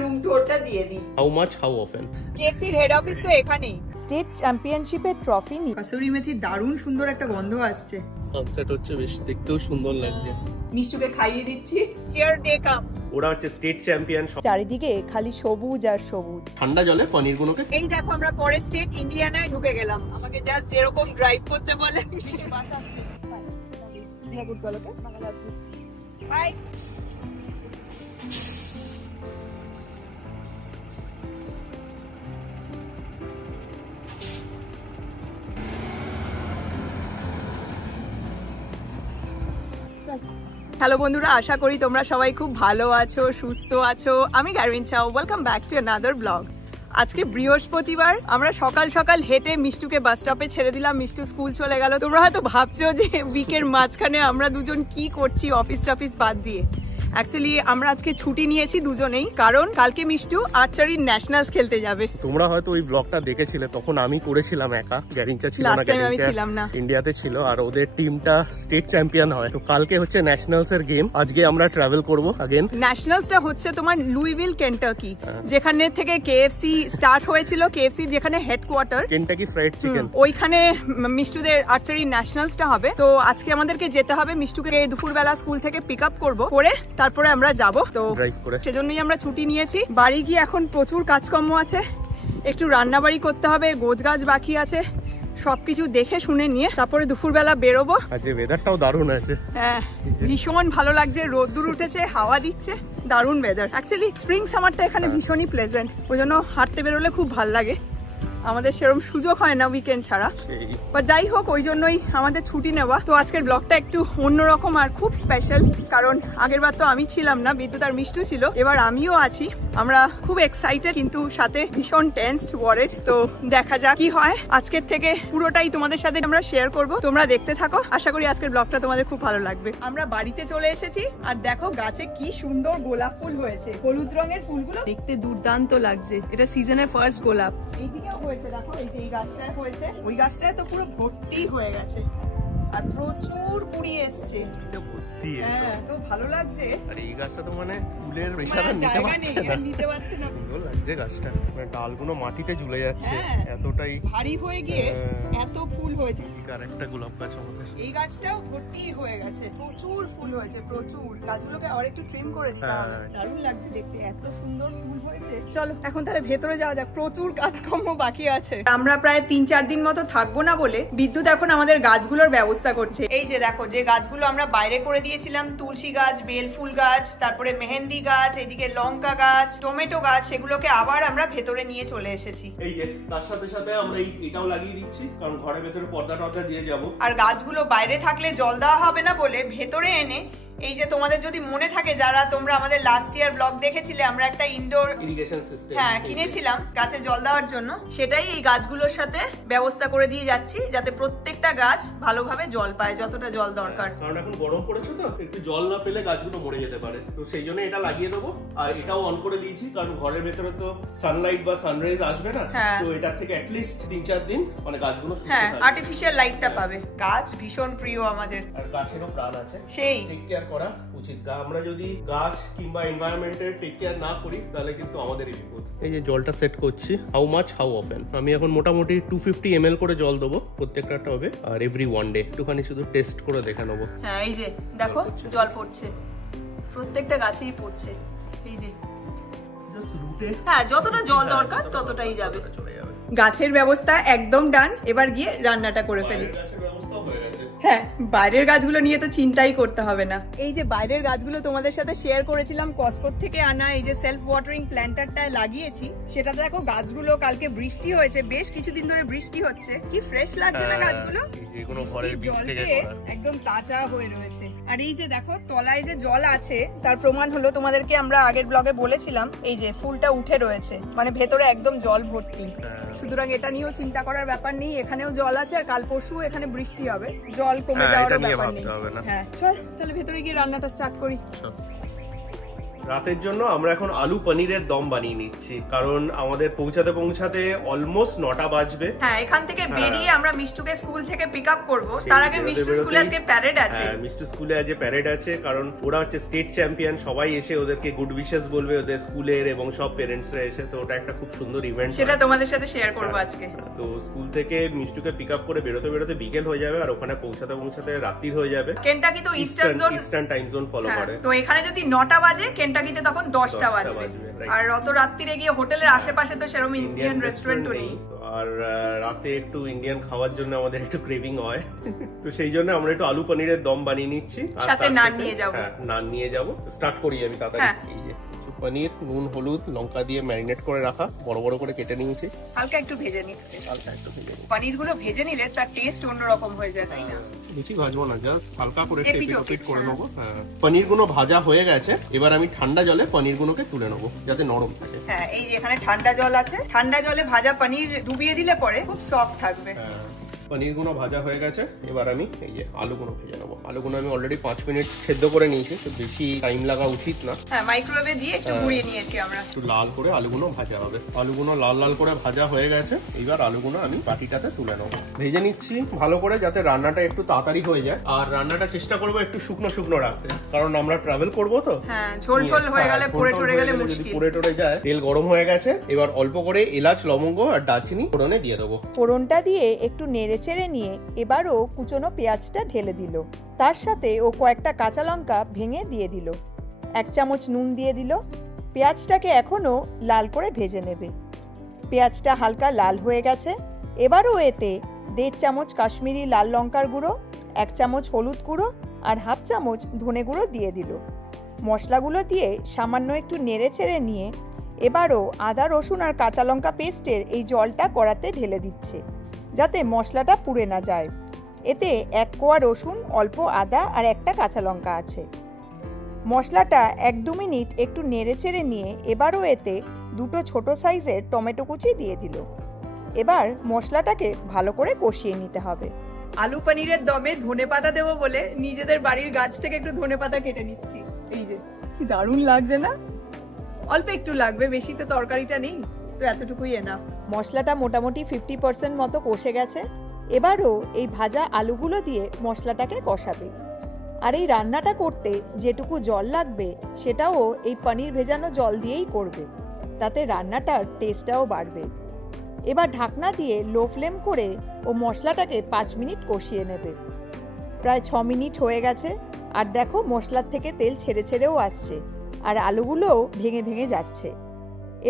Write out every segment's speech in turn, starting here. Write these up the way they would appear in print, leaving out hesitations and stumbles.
Room টুরটা দিয়ে দিই। How much, how often? KFC এর হেড অফিস তো এখানেই। স্টেট চ্যাম্পিয়নশিপের ট্রফি নি। কাসুরি মেথি দারুণ সুন্দর একটা গন্ধ আসছে। সানসেট হচ্ছে, বেশ দেখতেও সুন্দর লাগছে। মিষ্টুকে খাইয়ে দিচ্ছি। হিয়ার দে কাম। ওরা হচ্ছে স্টেট চ্যাম্পিয়ন। চারিদিকে খালি সবুজ আর সবুজ। ঠান্ডা জলে পনির গুলোকে। এই দেখো আমরা পরে স্টেট ইন্ডিয়ানায় ঢুকে গেলাম। আমাকে জাস্ট যেরকম ড্রাইভ করতে বলে বাস আসছে। গুড গলকে বাংলা আছে। বাই। হ্যালো বন্ধুরা, আশা করি তোমরা সবাই খুব ভালো আছো, সুস্থ আছো। আমি গারবিন চাও, welcome back to another blog. আজকে বৃহস্পতিবার, আমরা সকাল সকাল হেঁটে মিষ্টুকে বাস স্টপে ছেড়ে দিলাম। মিষ্টু স্কুল চলে গেল। তোমরা হয়তো ভাবছো যে উইকের মাঝখানে আমরা দুজন কি করছি অফিস টফিস বাদ দিয়ে। অ্যাকচুয়ালি আমরা আজকে ছুটি নিয়েছি দুজনেই, কারণ কালকে মিষ্টু আর্চারি ন্যাশনালস খেলতে যাবে। তোমরা হয়তো ওই ব্লগটা দেখেছিলে, তখন আমি করেছিলাম একা, গ্যারিঞ্চা ছিল না, ইন্ডিয়াতে ছিল, আর ওদের টিমটা স্টেট চ্যাম্পিয়ন হয়। তো কালকে হচ্ছে ন্যাশনালস এর গেম। আজকে আমরা ট্রাভেল করব আগেন। ন্যাশনালসটা হচ্ছে তোমার লুইভিল, কেন্টাকি, যেখানে থেকে KFC স্টার্ট হয়েছিল। KFC যেখানে হেডকোয়ার্টার, কেন্টাকি ফ্রাইড চিকেন, ওইখানে মিষ্টুদের আর্চারি ন্যাশনালসটা হবে। তো আজকে আমাদেরকে যেতে হবে। মিষ্টুকে দুপুরবেলা স্কুল থেকে পিক আপ করবো, করে তারপরে আমরা যাব। তো সেজন্যই আমরা ছুটি নিয়েছি। বাড়ি গিয়ে এখন প্রচুর কাজকর্ম আছে, একটু রান্না বাড়ি করতে হবে, গোছগাছ বাকি আছে। সবকিছু দেখে শুনে নিয়ে তারপরে দুপুরবেলা বেরোবো। আজকে ওয়েদারটাও দারুণ আছে। হ্যাঁ, ভীষণ ভালো লাগছে, রোদ্দুর উঠেছে, হাওয়া দিচ্ছে, দারুণ ওয়েদার। অ্যাকচুয়ালি স্প্রিং সামারটা এখানে ভীষণই প্লেজেন্ট, ওই জন্য হাঁটতে বেরোলে খুব ভালো লাগে। আমাদের সেরকম সুযোগ হয় না উইকেন্ড ছাড়া, বা যাই হোক ওই জন্যই আমাদের ছুটি নেওয়া। তো আজকের ব্লগটা একটু অন্যরকম আর খুব স্পেশাল, কারণ আগের বার তো আমি ছিলাম না, বিদ্যুৎ আর মিষ্টু ছিল, এবার আমিও আছি। আমরা খুব এক্সাইটেড, কিন্তু সাথে ভীষণ টেন্সড, ওয়ারিড। তো দেখা যাক কি হয়। আজকের থেকে পুরোটাই তোমাদের সাথে আমরা শেয়ার করব, তোমরা দেখতে থাকো। আশা করি আজকের ব্লগটা তোমাদের খুব ভালো লাগবে। আমরা বাড়িতে চলে এসেছি, আর দেখো গাছে কি সুন্দর গোলাপ ফুল হয়েছে। হলুদ রঙের ফুলগুলো দেখতে দুর্দান্ত লাগছে। এটা সিজনের ফার্স্ট গোলাপ। এইদিকেও হয়েছে, দেখো এই যে এই গাছটায় হয়েছে, ওই গাছটায় তো পুরো ভর্তি হয়ে গেছে, আর প্রচুর কুড়ি এসছে। হ্যাঁ, তো ভালো লাগছে। আর এই গাছটা তো মানে ফুলের প্রেসার নিতে পারছে না, সুন্দর লাগছে গাছটা। মানে ডালগুলো মাটিতে ঝুলে যাচ্ছে, এতটাই ভারী হয়ে গিয়ে এত ফুল হয়েছে। আর একটা গোলাপ গাছ আমাদের, এই গাছটাও ভর্তি হয়ে গেছে, প্রচুর ফুল হয়েছে, প্রচুর। গাছগুলোকে আর একটু ট্রিম করে দিতে হবে। দারুণ লাগছে দেখতে, এত সুন্দর ফুল হয়েছে। চলো এখন তাহলে ভেতরে যাওয়া যাক, প্রচুর কাজকর্ম বাকি আছে। আমরা প্রায় 3-4 দিন মতো থাকবো না বলে বিদ্যুৎ এখন আমাদের গাছগুলোর ব্যবস্থা করছে। এই যে দেখো, যে গাছগুলো আমরা বাইরে করে দিয়েছিলাম, তুলসী গাছ, বেল ফুল গাছ, তারপরে মেহেন্দি গাছ, এইদিকে লঙ্কা গাছ, টমেটো গাছ, সেগুলোকে আবার আমরা ভেতরে নিয়ে চলে এসেছি। এই যে তার সাথে সাথে আমরা এটাও লাগিয়ে দিচ্ছি, কারণ ঘরের ভেতরে পর্দা টর্দা দিয়ে যাবো। আর গাছগুলো বাইরে থাকলে জল দেওয়া হবে না বলে ভেতরে এনে, এই যে তোমাদের যদি মনে থাকে, যারা তোমরা আমাদের লাস্ট ইয়ার ব্লগ দেখেছিলে, আমরা একটা ইনডোর ইরিগেশন সিস্টেম কিনেছিলাম গাছে জল দেওয়ার জন্য। সেটাই এই গাছগুলোর সাথে ব্যবস্থা করে দিয়ে যাচ্ছি, যাতে প্রত্যেকটা গাছ ভালোভাবে জল পায়, যতটা জল দরকার। কারণ এখন গরম পড়েছে, তো একটু জল না পেলে গাছগুলো মরে যেতে পারে। তো সেই জন্য এটা লাগিয়ে দেবো। আর এটাও অন করে দিয়েছি, কারণ ঘরের ভেতরে তো সানলাইট বা সানরাইজ আসবে না। তো এটা থেকে অ্যাটলিস্ট 3-4 দিন মানে গাছগুলো সুস্থ থাকবে, আর্টিফিশিয়াল লাইটটা পাবে। গাছ ভীষণ প্রিয় আমাদের, আর গাছেরও প্রাণ আছে, সেই টেক কেয়ার করা উচিত। আমরা যদি গাছ কিংবা এনভায়রনমেন্টের টেক কেয়ার না করি, তাহলে কিন্তু আমাদেরই বিপদ। এই যে জলটা সেট করছি, হাউ মাচ হাউ অফেন। আমি এখন মোটামুটি 250 ml করে জল দেবো প্রত্যেকটা টবে, আর এভরি ওয়ান ডে একটুখানি শুধু টেস্ট করে দেখে নেবো। হ্যাঁ, এই যে দেখো জল পড়ছে, প্রত্যেকটা গাছেই পড়ছে। এই যে যতটা জল দরকার ততটাই যাবে। গাছের ব্যবস্থা একদম ডান, এবার গিয়ে রান্নাটা করে ফেলি। হ্যাঁ, বাইরের গাছগুলো নিয়ে তো চিন্তাই করতে হবে না। এই যে বাইরের গাছগুলো তোমাদের সাথে শেয়ার করেছিলাম, কসকোর থেকে আনা এই যে সেলফ ওয়াটারিং প্ল্যান্টারটায় লাগিয়েছি। সেটা দেখো গাছগুলো, কালকে বৃষ্টি হয়েছে, বেশ কিছুদিন ধরে বৃষ্টি হচ্ছে, কি ফ্রেশ লাগছে না গাছগুলো, জল দিয়ে একদম তাজা হয়ে রয়েছে। আর এই যে দেখো তলায় যে জল আছে, তার প্রমাণ হলো তোমাদেরকে আমরা আগের ব্লগে বলেছিলাম, এই যে ফুলটা উঠে রয়েছে, মানে ভেতরে একদম জল ভর্তি। সুতরাং এটা নিয়েও চিন্তা করার ব্যাপার নেই, এখানেও জল আছে। আর কাল পরশু এখানে বৃষ্টি হবে, জল কমে যাওয়ার ব্যাপার নেই। হ্যাঁ, চল তাহলে ভেতরে গিয়ে রান্নাটা স্টার্ট করি। রাতের জন্য আমরা এখন আলু পনিরের দম বানিয়ে নিচ্ছি, কারণ আমাদের পৌঁছাতে অলমোস্ট 9টা বাজবে। হ্যাঁ, এখান থেকে বেরিয়ে আমরা মিষ্টুকে স্কুল থেকে পিক আপ করবো। তার আগে মিষ্টু স্কুলে আজকে প্যারেড আছে। হ্যাঁ, মিষ্টু স্কুলে আজ প্যারেড আছে, কারণ ওরা হচ্ছে স্টেট চ্যাম্পিয়ন। সবাই এসে ওদেরকে গুড উইশেস বলবে, ওদের স্কুলের এবং সব প্যারেন্টসরা এসে। তো ওটা একটা খুব সুন্দর ইভেন্ট, সেটা তোমাদের সাথে শেয়ার করবো আজকে। তো স্কুল থেকে মিষ্টুকে পিক আপ করে বেরোতে বিকেল হয়ে যাবে, আর ওখানে পৌঁছাতে রাত্রি হয়ে যাবে। কেন্টাকি তো ইস্টার্ন টাইম জোন ফলো করে, তো এখানে যদি 9টা বাজে কেন্টাকিতে তখন 10টা বাজবে। আর অত রাত্রিরে গিয়ে হোটেলের আশেপাশে তো সেরকম ইন্ডিয়ান রেস্টুরেন্টও নেই, আর রাতে একটু ইন্ডিয়ান খাওয়ার জন্য আমাদের একটু ক্রেভিং হয়। তো সেই জন্য আমরা একটু আলু পনিরের দম বানিয়ে নিচ্ছি, আর সাথে নান নিয়ে যাব। হ্যাঁ, নান নিয়ে যাব। স্টার্ট করি আমি তাড়াতাড়ি। এই যে পনির নুন হলুদ লঙ্কা দিয়ে ম্যারিনেট করে রাখা, বড় বড় করে কেটে নিয়েছি। হালকা একটু ভেজে নিচ্ছি। পনির গুলো ভেজে নিলে তার টেস্ট অন্যরকম হয়ে যায়, তাই না? বেশি ভাজবো না, জাস্ট হালকা করে টেপিট করে নেবো। হ্যাঁ, পনির গুলো ভাজা হয়ে গেছে। এবার আমি ঠান্ডা জলে পনির গুলোকে তুলে নেবো, যাতে নরম থাকে। হ্যাঁ, এই যে এখানে ঠান্ডা জল আছে, ঠান্ডা জলে ভাজা পনির ডুবিয়ে দিলে পরে খুব সফট থাকবে। পনির গুলো ভাজা হয়ে গেছে। এবার আমি এই যে আলুগুলো ভেজে নেবো। আলুগুলো আমি অলরেডি 5 মিনিট সেদ্ধ করে নিয়েছি, তো বেশি টাইম লাগা উচিত না। হ্যাঁ, মাইক্রোওয়েভে দিয়ে একটু গুঁড়িয়ে নিয়েছি আমরা। একটু লাল করে আলুগুলো ভাজা হবে। আলুগুলো লাল করে ভাজা হয়ে গেছে। এবার আলুগুলো আমি বাটিটাতে তুলে নেবো। ভেজে নিচ্ছি ভালো করে, যাতে রান্নাটা একটু তাড়াতাড়ি হয়ে যায়। আর রান্নাটা চেষ্টা করবো একটু শুকনো রাখতে, কারণ আমরা ট্রাভেল করবো তো। হ্যাঁ, ঝোল হয়ে গেলে পুড়ে গেলে মুশকিল। পুড়ে যায়। তেল গরম হয়ে গেছে। এবার অল্প করে এলাচ লবঙ্গ আর দারচিনি ফোড়নে দিয়ে দেবো। ফোড়নটা দিয়ে একটু নেড়েচেড়ে নিয়ে এবারও কুচনো পেঁয়াজটা ঢেলে দিল। তার সাথে ও কয়েকটা কাঁচা লঙ্কা ভেঙে দিয়ে দিল। 1 চামচ নুন দিয়ে দিল। পেঁয়াজটাকে এখনও লাল করে ভেজে নেবে। পেঁয়াজটা হালকা লাল হয়ে গেছে। এবারও এতে 1.5 চামচ কাশ্মীরি লাল লঙ্কার গুঁড়ো, 1 চামচ হলুদ গুঁড়ো আর 1/2 চামচ ধনে গুঁড়ো দিয়ে দিল। মশলাগুলো দিয়ে সামান্য একটু নেড়েচেড়ে নিয়ে এবারও আদা রসুন আর কাঁচা লঙ্কা পেস্টের এই জলটা কড়াতে ঢেলে দিচ্ছে, যাতে মশলাটা পুড়ে না যায়। এতে 1 কোয়া রসুন, অল্প আদা আর 1টা কাঁচা লঙ্কা আছে। মশলাটা 1-2 মিনিট একটু নেড়েচেড়ে নিয়ে এবারও এতে 2টো ছোট সাইজের টমেটো কুচি দিয়ে দিল। এবার মশলাটাকে ভালো করে কষিয়ে নিতে হবে। আলু পনিরের দমে ধনেপাতা দেবো বলে নিজেদের বাড়ির গাছ থেকে একটু ধনেপাতা কেটে নিচ্ছি। এই যে কি দারুণ লাগছে না? অল্প একটু লাগবে, বেশি তো তরকারিটা নেই, তো এতটুকুই এনাফ। মশলাটা মোটামুটি 50% মতো কষে গেছে। এবারও এই ভাজা আলুগুলো দিয়ে মশলাটাকে কষাবে। আর এই রান্নাটা করতে যেটুকু জল লাগবে সেটাও এই পনির ভেজানো জল দিয়েই করবে, তাতে রান্নাটার টেস্টটাও বাড়বে। এবার ঢাকনা দিয়ে লো ফ্লেম করে ও মশলাটাকে 5 মিনিট কষিয়ে নেবে। প্রায় 6 মিনিট হয়ে গেছে। আর দেখো মশলার থেকে তেল ছেড়েও আসছে, আর আলুগুলোও ভেঙে যাচ্ছে।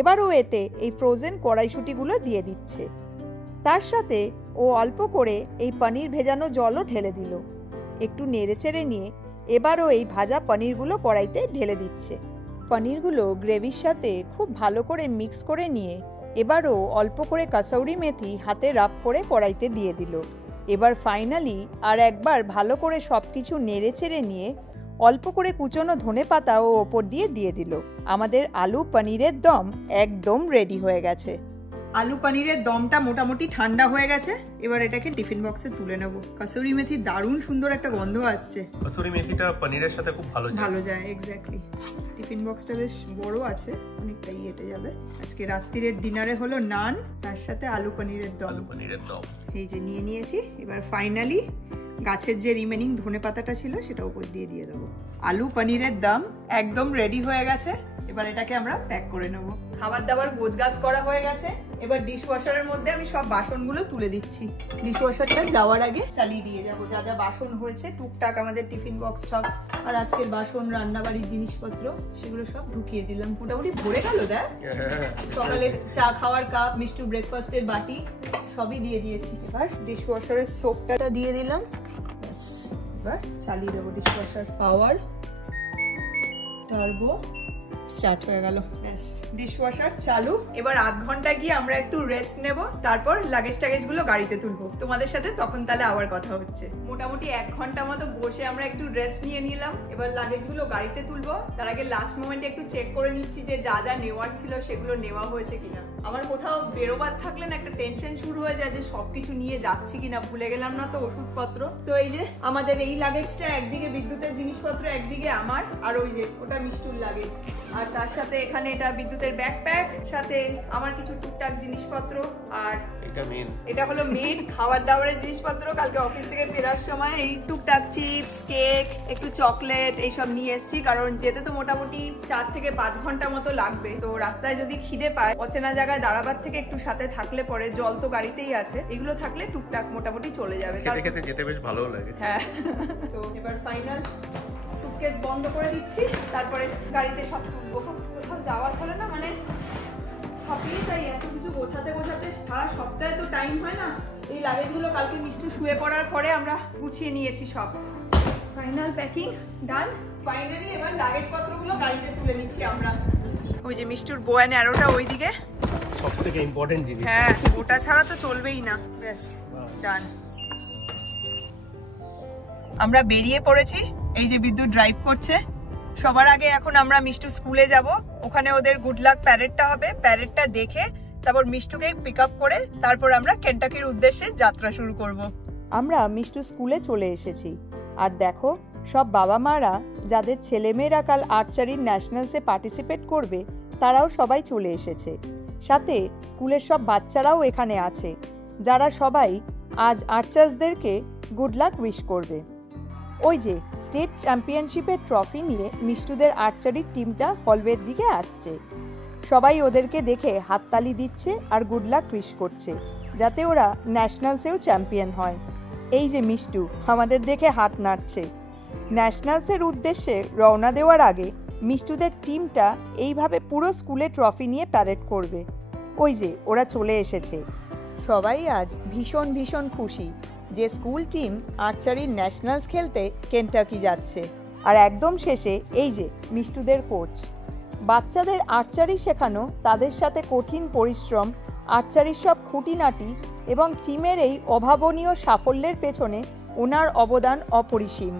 এবারও এতে এই ফ্রোজেন কড়াইশুঁটিগুলো দিয়ে দিচ্ছে। তার সাথে ও অল্প করে এই পনির ভেজানো জলও ঢেলে দিল। একটু নেড়েচেড়ে নিয়ে এবারও এই ভাজা পনিরগুলো কড়াইতে ঢেলে দিচ্ছে। পনিরগুলো গ্রেভির সাথে খুব ভালো করে মিক্স করে নিয়ে এবারও অল্প করে কাসৌরি মেথি হাতে রাব করে কড়াইতে দিয়ে দিল। এবার ফাইনালি আর একবার ভালো করে সব কিছু নেড়েচেড়ে নিয়ে অল্প করে কুচনো ধনেপাতা ও ওপর দিয়ে দিল। আমাদের আলু পনিরের দম একদম রেডি হয়ে গেছে। আলু পনিরের দমটা মোটামুটি ঠান্ডা হয়ে গেছে। এবার এটাকে টিফিন বক্সে তুলে নেব। কাসুরি মেথি দারুণ সুন্দর একটা গন্ধ আসছে। কাসুরি মেথিটা পনিরের সাথে খুব ভালো যায়। এক্স্যাক্টলি। টিফিন বক্সটা বেশ বড় আছে, অনেকটাই হেঁটে যাবে। আজকে রাত্রির ডিনারে হলো নান, তার সাথে আলু পনিরের দম। এই যে নিয়ে নিয়েছি। এবার ফাইনালি গাছের যে রিমেনিং ধনেপাতাটা ছিল সেটা উপর দিয়ে দেবো। আলু পনিরের দম একদম রেডি হয়ে গেছে। এবার এটাকে আমরা প্যাক করে নেব। খাবার দাবার গোছগাছ করা হয়ে গেছে। এবার ডিশ ওয়াশারের মধ্যে আমি সব বাসনগুলো তুলে দিচ্ছি। ডিশ ওয়াশারটা যাওয়ার আগে চালিয়ে দিয়ে যাবো। যা যা বাসন হয়েছে টুকটাক আমাদের টিফিন বক্স টক্স আর আজকের বাসন, রান্নাবাড়ির জিনিসপত্র, সেগুলো সব ঢুকিয়ে দিলাম। মোটামুটি ভরে গেল। দেখ, সকালে চা খাওয়ার কাপ, মিষ্টু ব্রেকফাস্টের বাটি সবই দিয়ে দিয়েছি। এবার ডিশ ওয়াশারের সোপটা দিয়ে দিলাম। এবার চালিয়ে দেবো ডিশ ওয়াশার। পাওয়ার, টার্বো, স্টার্ট হয়ে গেল। ডিশ ওয়াশার চালু। এবার আধ ঘন্টা গিয়ে আমরা একটু রেস্ট নেব, তারপর লাগেজ টাগেজ গুলো গাড়িতে তুলবো তোমাদের সাথে। তখন তাহলে আবার কথা হচ্ছে। মোটামুটি 1 ঘন্টা মতো বসে আমরা একটু রেস্ট নিয়ে নিলাম। এবার লাগেজ গুলো গাড়িতে তুলবো। তার আগে লাস্ট মোমেন্টে একটু চেক করে নিচ্ছি যে যা যা নেওয়ার ছিল সেগুলো নেওয়া হয়েছে কিনা। আমার কোথাও বেরোবার থাকলে না একটা টেনশন শুরু হয়ে যায় যে সবকিছু নিয়ে যাচ্ছি কিনা, ভুলে গেলাম না তো ওষুধপত্র। তো এই যে আমাদের এই লাগেজটা, একদিকে বিদ্যুতের জিনিসপত্র, একদিকে আমার, আর ওই যে ওটা মিষ্টুর লাগেজ। আর তার সাথে এখানে এটা বিদ্যুতের ব্যাকপ্যাক, সাথে আমার কিছু টুকটাক জিনিসপত্র, আর এটা হলো মেন খাবার দাবারের জিনিসপত্র। কালকে অফিস থেকে ফেরার সময় এই টুকটাক চিপস, কেক, একটু চকলেট এইসব নিয়ে এসেছি, কারণ যেতে তো মোটামুটি 4 থেকে 5 ঘন্টা মতো লাগবে। তো রাস্তায় যদি খিদে পায়, অচেনা জায়গায় দাঁড়াবার থেকে একটু সাথে থাকলে পরে, জল তো গাড়িতেই আছে, এগুলো থাকলে টুকটাক মোটামুটি চলে যাবে। খেতে যেতে বেশ ভালো লাগে। হ্যাঁ। তো এবার ফাইনাল সুটকেস বন্ধ করে দিচ্ছি, তারপরে গাড়িতে সব তুলবো। কোথাও যাওয়ার হলে না মানে হাঁপিয়ে যাই, এত কিছু গোছাতে গোছাতে। সারা সপ্তাহে তো টাইম হয় না। এই লাগেজগুলো কালকে মিষ্টি শুয়ে পড়ার পরে আমরা গুছিয়ে নিয়েছি সব। ফাইনাল প্যাকিং ডান। ফাইনালি এবার লাগেজ পত্রগুলো গাড়িতে তুলে নিচ্ছি আমরা। ওই যে মিষ্টুর বো অ্যান্ড অ্যারোটা ওইদিকে, সবথেকে ইম্পর্টেন্ট জিনিস। হ্যাঁ, ওটা ছাড়া তো চলবেই না। ব্যাস ডান। আমরা বেরিয়ে পড়েছি। এই যে বিদ্যুৎ ড্রাইভ করছে। সবার আগে এখন আমরা মিষ্টু স্কুলে যাব। ওখানে ওদের গুড লাক প্যারেডটা হবে। প্যারেডটা দেখে তারপর মিষ্টুকে পিক আপ করে তারপর আমরা কেন্টাকির উদ্দেশ্যে যাত্রা শুরু করব। আমরা মিষ্টু স্কুলে চলে এসেছি। আর দেখো, সব বাবা মারা যাদের ছেলেমেয়েরা কাল আর্চারির ন্যাশনালসে পার্টিসিপেট করবে, তারাও সবাই চলে এসেছে। সাথে স্কুলের সব বাচ্চারাও এখানে আছে, যারা সবাই আজ আর্চার্সদেরকে গুড লাক উইশ করবে। ওই যে স্টেট চ্যাম্পিয়নশিপের ট্রফি নিয়ে মিষ্টুদের আর্চারির টিমটা হলওয়ের দিকে আসছে। সবাই ওদেরকে দেখে হাততালি দিচ্ছে আর গুড লাক উইশ করছে, যাতে ওরা ন্যাশনালসেও চ্যাম্পিয়ন হয়। এই যে মিষ্টু আমাদের দেখে হাত নাড়ছে। ন্যাশনালসের উদ্দেশ্যে রওনা দেওয়ার আগে মিষ্টুদের টিমটা এইভাবে পুরো স্কুলে ট্রফি নিয়ে প্যারেড করবে। ওই যে ওরা চলে এসেছে। সবাই আজ ভীষণ ভীষণ খুশি যে স্কুল টিম আর্চারির ন্যাশনালস খেলতে কেন্টাকি যাচ্ছে। আর একদম শেষে এই যে মিষ্টুদের কোচ। বাচ্চাদের আর্চারি শেখানো, তাদের সাথে কঠিন পরিশ্রম, আর্চারির সব খুঁটিনাটি এবং টিমের এই অভাবনীয় সাফল্যের পেছনে ওনার অবদান অপরিসীম।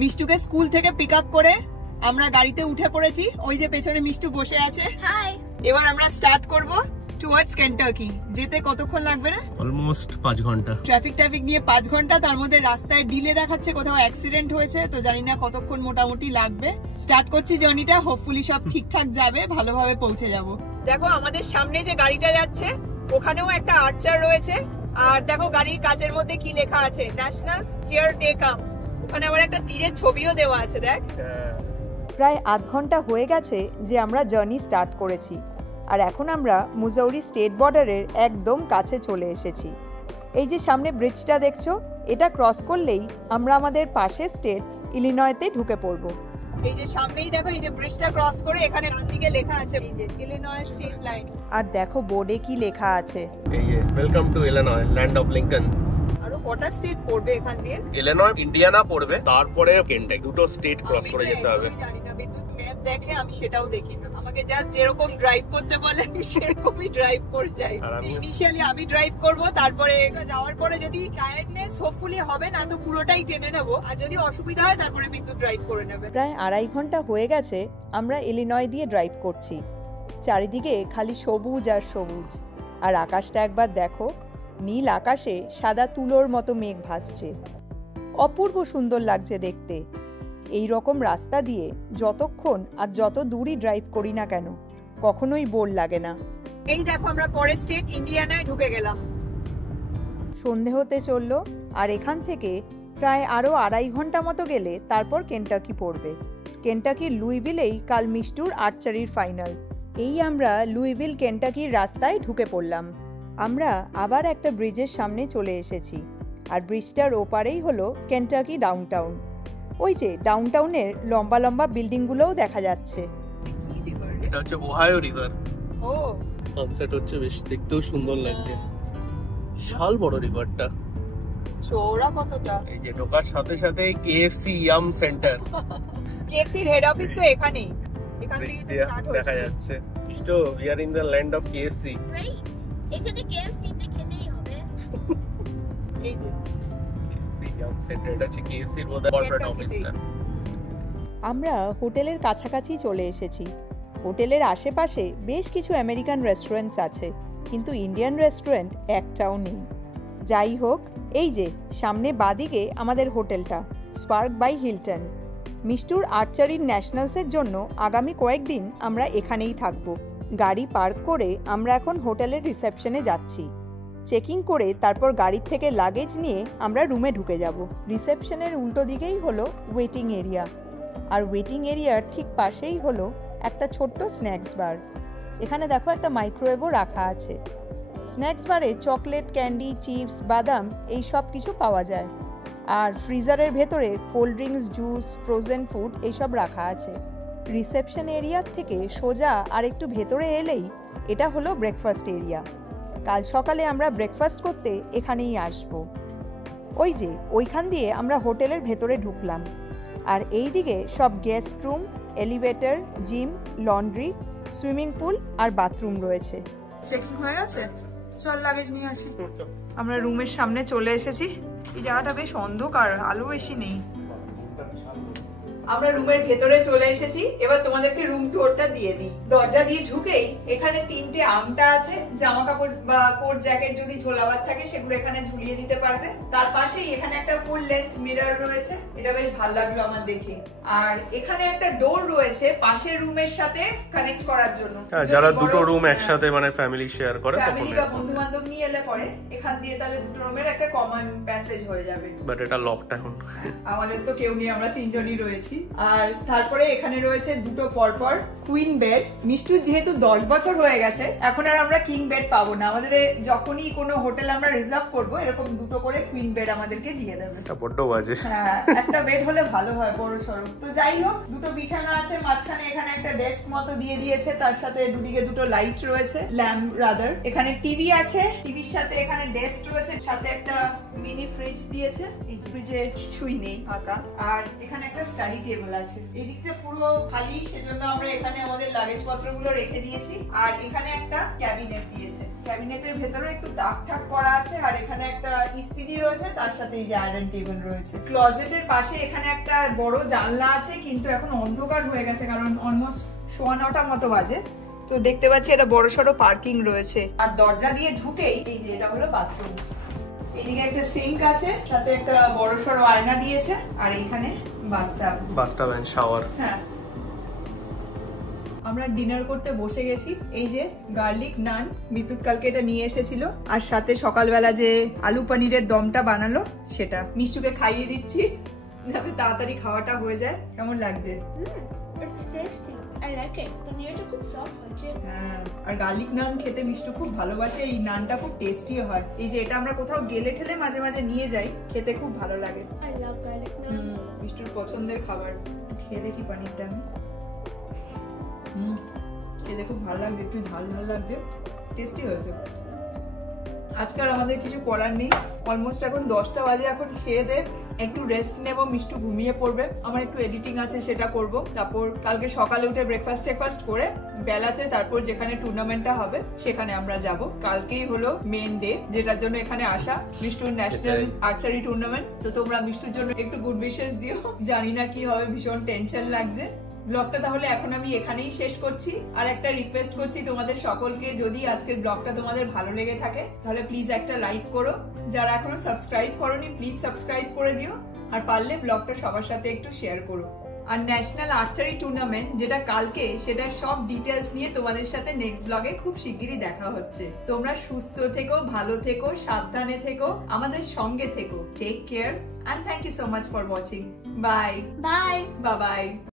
মিষ্টুকে স্কুল থেকে পিক আপ করে আমরা গাড়িতে উঠে পড়েছি। ওই যে পেছনে মিষ্টু বসে আছে। হাই। এবার আমরা স্টার্ট করব টুয়ার্ডস কেন্টাকি। যেতে কতক্ষণ লাগবে রে? অলমোস্ট 5 ঘন্টা। ট্রাফিক নিয়ে 5 ঘন্টা, তার মধ্যে রাস্তায় ডিলে দেখাচ্ছে, কোথাও অ্যাক্সিডেন্ট হয়েছে, তো জানি না কতক্ষণ মোটামুটি লাগবে। স্টার্ট করছি জার্নিটা, হোপফুলি সব ঠিকঠাক যাবে, ভালোভাবে পৌঁছে যাব। দেখো আমাদের সামনে যে গাড়িটা যাচ্ছে, ওখানেও একটা আর্চার রয়েছে। আর দেখো গাড়ির কাচের মধ্যে কি লেখা আছে, ন্যাশনালস হিয়ার দে কাম। ওখানে আবার একটা তীরের ছবিও দেওয়া আছে, দেখ। প্রায় আধ ঘন্টা হয়ে গেছে যে আমরা জার্নি স্টার্ট করেছি, আর এখন আমরা মুজৌরি স্টেট বর্ডারের একদম কাছে চলে এসেছি। এই যে সামনে ব্রিজটা দেখছো, এটা ক্রস করলেই আমরা আমাদের পাশের স্টেট ইলিনয়তে ঢুকে পড়ব। এই যে সামনেই দেখো, এই যে ব্রিজটা ক্রস করে এখানে ডান দিকে লেখা আছে এই যে ইলিনয় স্টেট লাইন। আর দেখো বোর্ডে কি লেখা আছে, এই যে welcome to Illinois, land of Lincoln. আরো কটা স্টেট পড়বে এখান দিয়ে? ইলিনয়, ইন্ডিয়ানা পড়বে, তারপরে কেন্টাকি। দুটো স্টেট ক্রস করে যেতে হবে। জানি না, বিদ্যুৎ ম্যাপ দেখে আমি সেটাও দেখি না। আমাকে জাস্ট যেরকম ড্রাইভ করতে বলে আমি সেরকমই ড্রাইভ করে যাই। ইনিশিয়ালি আমি ড্রাইভ করব, তারপরে যাওয়ার পরে যদি টায়ার্ডনেস হোপফুলি হবে না, তো পুরোটাই টেনে নেব। আর যদি অসুবিধা হয় তারপরে বিদ্যুৎ ড্রাইভ করে নেবে। প্রায় 2.5 ঘন্টা হয়ে গেছে আমরা ইলিনয় দিয়ে ড্রাইভ করছি। চারিদিকে খালি সবুজ আর সবুজ। আর আকাশটা একবার দেখো, নীল আকাশে সাদা তুলোর মতো মেঘ ভাসছে। অপূর্ব সুন্দর লাগছে দেখতে। এই রকম রাস্তা দিয়ে যতক্ষণ আর যত দূরই ড্রাইভ করি না কেন, কখনোই বোর লাগে না। এই দেখো আমরা পরের স্টেট ইন্ডিয়ানায় ঢুকে গেলাম। সন্ধে হতে চললো, আর এখান থেকে প্রায় আরও 2.5 ঘন্টা মতো গেলে তারপর কেন্টাকি পড়বে। কেন্টাকির লুইভিলেই কাল মিষ্টুর আর্চারির ফাইনাল। এই আমরা লুইভিল কেন্টাকির রাস্তায় ঢুকে পড়লাম। আমরা আবার একটা ব্রিজের সামনে চলে এসেছি, আর ব্রিজটার ওপারেই হলো কেন্টাকি ডাউনটাউন। ওই যে ডাউনটাউনের লম্বা লম্বা বিল্ডিংগুলোও দেখা যাচ্ছে। এটা হচ্ছে ওহাইও রিভার। ও, সানসেট হচ্ছে, বেশ দেখতেও সুন্দর লাগছে। বিশাল বড় রিভারটা। চওড়া কতটা! এই যে ঢোকার সাথে সাথে কেএফসি ইয়াম সেন্টার। কেএফসির হেড অফিস তো এখানেই। এখান থেকে স্টার্ট হয়েছে, দেখা যাচ্ছে। Mishtu, we are in the land of KFC. Right, এখানে কেএফসি তে খেতেই হবে। এই যে কেএফসি ইয়াম সেন্টার, এটা হচ্ছে কেএফসির বোধহয় কর্পোরেট অফিসটা। আমরা হোটেলের কাছাকাছি চলে এসেছি। হোটেলের আশেপাশে বেশ কিছু আমেরিকান রেস্টুরেন্টস আছে, কিন্তু ইন্ডিয়ান রেস্টুরেন্ট একটাও নেই। যাই হোক, এই যে সামনে বাদিকে আমাদের হোটেলটা, স্পার্ক বাই হিলটন। মিষ্টুর আর্চারির ন্যাশনালসের জন্য আগামী কয়েকদিন আমরা এখানেই থাকব। গাড়ি পার্ক করে আমরা এখন হোটেলের রিসেপশনে যাচ্ছি। চেকিং করে তারপর গাড়ির থেকে লাগেজ নিয়ে আমরা রুমে ঢুকে যাব। রিসেপশনের উল্টো দিকেই হলো ওয়েটিং এরিয়া, আর ওয়েটিং এরিয়ার ঠিক পাশেই হলো একটা ছোট্ট স্ন্যাক্স বার। এখানে দেখো একটা মাইক্রোওয়েভও রাখা আছে। স্ন্যাক্স বারে চকলেট, ক্যান্ডি, চিপস, বাদাম এই সব কিছু পাওয়া যায়। আর ফ্রিজারের ভেতরে cold drinks, juice, frozen food এইসব রাখা আছে। রিসেপশন এরিয়ার থেকে সোজা আর একটু ভেতরে এলেই এটা হলো ব্রেকফাস্ট এরিয়া। কাল সকালে আমরা ব্রেকফাস্ট করতে এখানেই আসব। ওই যে ওইখান দিয়ে আমরা হোটেলের ভেতরে ঢুকলাম, আর এই দিকে সব guest room, elevator, gym, laundry, swimming pool আর বাথরুম রয়েছে। চেকিং হয়ে গেছে, চল লাগেজ নিয়ে আসি। আমরা রুমের সামনে চলে এসেছি। এই জায়গাটা বেশ অন্ধকার, আলো বেশি নেই। আমরা রুমের ভেতরে চলে এসেছি। এবার তোমাদেরকে রুম টুরটা দিয়ে দিই। দরজা দিয়ে ঢুকেই এখানে 3টে আমটা আছে। জামা কাপড় বা কোট জ্যাকেট যদি ঝোলাবার থাকে সেগুলো এখানে ঝুলিয়ে দিতে পারবে। তার পাশেই এখানে একটা ফুল লেন্থ মিরর রয়েছে, এটা বেশ ভালো লাগলো আমার দেখে। আর এখানে একটা ডোর রয়েছে পাশের রুমের সাথে কানেক্ট করার জন্য। যারা দুটো রুম একসাথে মানে ফ্যামিলি শেয়ার করে, ফ্যামিলি বা বন্ধু বান্ধব নিয়ে এলে পরে এখান দিয়ে তাহলে দুটো রুমের একটা কমন প্যাসেজ হয়ে যাবে। বাট এটা লকড এখন। আমাদের তো কেউ নেই, আমরা 3জনই রয়েছি। আর তারপরে এখানে রয়েছে দুটো পরপর কুইন বেড। মিষ্টুর যেহেতু 10 বছর হয়ে গেছে, এখন আর আমরা কিং বেড পাবো না। আমাদের যখনই কোনো হোটেল আমরা রিজার্ভ করবো এরকম দুটো করে কুইন বেড আমাদেরকে দিয়ে দেবে। এটা বড্ড বাজে। হ্যাঁ, একটা বেড হলে ভালো হয়, বড় সড়ো। তো যাই হোক, দুটো বিছানা আছে, মাঝখানে এখানে একটা ডেস্ক মতো দিয়ে দিয়েছে, তার সাথে দুদিকে দুটো লাইট রয়েছে, ল্যাম্প রাদার। এখানে টিভি আছে, টিভির সাথে এখানে ডেস্ক রয়েছে, সাথে একটা মিনি ফ্রিজ দিয়েছে। এই ফ্রিজে কিছুই নেই, ফাঁকা। আর এখানে একটা স্টাডি টেবিল আছে। এই দিকটা পুরো খালি, সেজন্য আমরা এখানে আমাদের লাগেজ পত্রগুলো রেখে দিয়েছি। আর এখানে একটা ক্যাবিনেট দিয়েছে, ক্যাবিনেটের ভেতরে একটু দাগ ঠাক করা আছে। আর এখানে একটা ইস্ত্রি রয়েছে, তার সাথে এই যে আয়রন টেবিল রয়েছে। ক্লোজেটের পাশে এখানে একটা বড় জানলা আছে, কিন্তু এখন অন্ধকার হয়ে গেছে কারণ অলমোস্ট 9:15 মতো বাজে। তো দেখতে পাচ্ছি এটা বড় সড়ো পার্কিং রয়েছে। আর দরজা দিয়ে ঢুকেই এই যে এটা হলো বাথরুম। এইদিকে একটা সিঙ্ক আছে, সাথে একটা বড় সড়ো আয়না দিয়েছে। আর এইখানে বাথটাব এন্ড শাওয়ার। হ্যাঁ, আমরা ডিনার করতে বসে গেছি। এই যে গার্লিক নান, বিদ্যুৎ কালকে এটা নিয়ে এসেছিল। আর সাথে সকালবেলা যে আলু পনিরের দমটা বানালো সেটা মিষ্টুকে খাইয়ে দিচ্ছি যাতে তাড়াতাড়ি খাওয়াটা হয়ে যায়। কেমন লাগছে? আর গার্লিক নান খেতে মিষ্টু খুব ভালোবাসে, এই নানটা খুব টেস্টি হয়। এই যে এটা আমরা কোথাও গেলে ঠেলে মাঝে মাঝে নিয়ে যাই, খেতে খুব ভালো লাগে। মিষ্টুর পছন্দের খাবার। খেয়ে দেখি পানিরটা আমি। খেতে খুব ভালো লাগছে, একটু ঝাল ঝাল লাগছে, টেস্টি হয়েছে। আজকাল আমাদের কিছু করার নেই, অলমোস্ট এখন 10টা বাজে। এখন খেয়ে দে একটু রেস্ট নেব, মিষ্টু ঘুমিয়ে পড়বে, আমার একটু এডিটিং আছে সেটা করব। তারপর কালকে সকালে উঠে ব্রেকফাস্ট করে বেলাতে তারপর যেখানে টুর্নামেন্টটা হবে সেখানে আমরা যাব। কালকেই হলো মেন ডে, যেটার জন্য এখানে আসা, মিষ্টুর ন্যাশনাল আর্চারি টুর্নামেন্ট। তো তোমরা মিষ্টুর জন্য একটু গুড উইশেস দিও। জানি না কি হবে, ভীষণ টেনশন লাগছে। ব্লগটা তাহলে এখন আমি এখানেই শেষ করছি। আর একটা রিকোয়েস্ট করছি তোমাদের সকলকে, যদি আজকের ব্লগটা তোমাদের ভালো লেগে থাকে তাহলে প্লিজ একটা লাইক করো। যারা এখনো সাবস্ক্রাইব করোনি প্লিজ সাবস্ক্রাইব করে দিও। আর পারলে ব্লগটা সবার সাথে একটু শেয়ার করো। আর ন্যাশনাল আর্চারি টুর্নামেন্ট যেটা কালকে, সেটা সব ডিটেলস নিয়ে তোমাদের সাথে নেক্সট ব্লগে খুব শিগগিরই দেখা হচ্ছে। তোমরা সুস্থ থেকো, ভালো থেকো, সাবধানে থেকো, আমাদের সঙ্গে থেকো। Take care and thank you so much for watching. Bye. Bye. Bye bye.